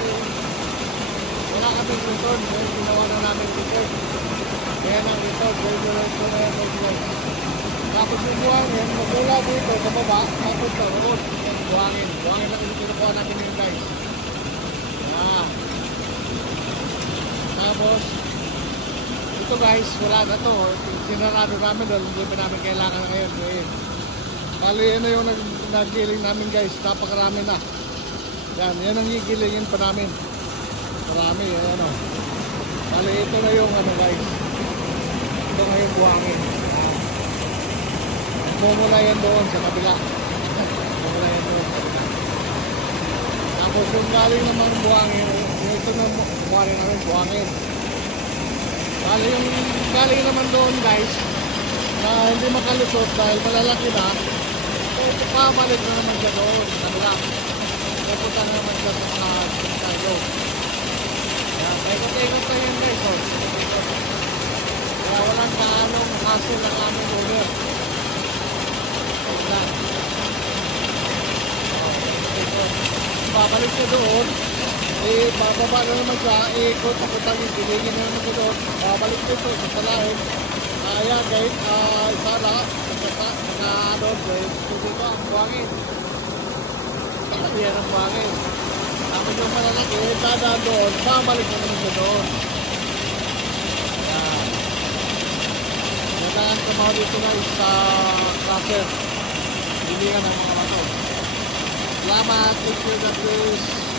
kasi wala kaming return. Kaya ginawa na namin return. Kaya nang return, diretso na yan guys. Tapos yung buhangin, magmula dito sa baba, tapos sa road. Buhangin. Buhangin lang yung kinukuha natin yun guys. Yan. Tapos, ito guys, wala na to. Sinarado namin dahil hindi pa namin kailangan ngayon. Bali, yan na yung nagiling namin guys. Napakarami na. Yan ang gigilingin pa namin. Marami, yan o. Bali, ito na yung ano guys. Ito na yung buhangin. Mumula yan doon sa kabila. Mumula yan doon sa kabila. Tapos yung galing naman buhangin, ito na buhangin namin, buhangin. Bali yung galing naman doon guys, na hindi makalusot dahil malalaki na, ito pabalik na naman siya doon sa kabila. Pupunta na naman siya sa mga tayo. Ikot-ikot na yan guys. Kaya walang kaanong hassle ng aming owner. Babalik siya doon, bababa na naman siya, ikot, papunta yung silingin na naman siya doon, babalik dito sa salahin. Kaya guys, isa lang, doon, dito ang buhangin. Yan ang buhangin. Tapos yung malalaki, dadaan doon, babalik na naman siya doon. Yan. Nadaan sa mga dito guys sa crusher. Hindi ka ng mga bato. Salamat, thank you, God bless.